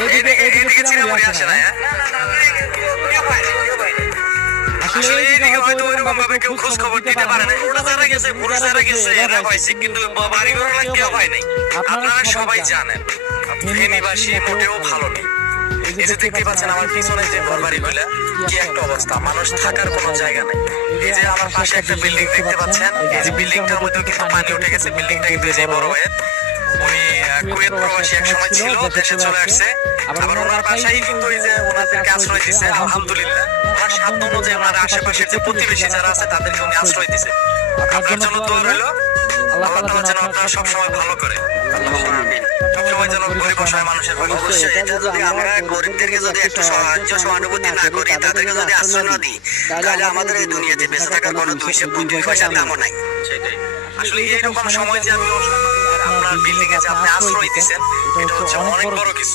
এইদিকে চিনামুড়ি আসে না। আসলে এইদিকে হয়তো ওইরকম ভাবে কেউ খোঁজ খবর দিতে পারে না। ওরা যারা গেছে পুরুষ যারা গেছে এরা পাইছে, কিন্তু বাড়িঘর কেউ পায় নাই। আপনারা সবাই জানেন ফেনীবাসী মোটেও ভালো নেই। এই যে দেখতে পাচ্ছেন আমার পিছনে যে ঘর বাড়িগুলা কি একটা অবস্থা, মানুষ থাকার কোনো জায়গা নেই। এই যে আমার পাশে একটা বিল্ডিং দেখতে পাচ্ছেন, এই যে বিল্ডিংটার মধ্যে কিন্তু পানি উঠে গেছে। বিল্ডিংটা কিন্তু এই যে বড় হয়ে উনি কুয়েত প্রবাসী এক সময় ছিল, দেশে চলে আসছে। আবার ওনার বাসায় কিন্তু এই যে ওনাদেরকে আশ্রয় দিচ্ছে, আলহামদুলিল্লাহ। ওনার সাধ্য অনুযায়ী ওনার আশেপাশের যে প্রতিবেশী যারা আছে তাদেরকে উনি আশ্রয় দিচ্ছে। আপনার জন্য দোয়া রইল, আল্লাহ তাআলা যেন আপনারা সবসময় ভালো করে, সবসময় যেন গরিব অসহায় মানুষের পাশে। অবশ্যই এটা যদি আমরা গরিবদেরকে যদি একটু সাহায্য সহানুভূতি না করি, তাদেরকে যদি আশ্রয় না দিই, তাহলে আমাদের এই দুনিয়াতে বেঁচে থাকার কোনো দুই পয়সা দামও নাই। সেটাই আসলে এইরকম সময় যে আপনি আপনার বিল্ডিং এ যে আপনি আশ্রয় দিচ্ছেন, এটা হচ্ছে অনেক বড় কিছু।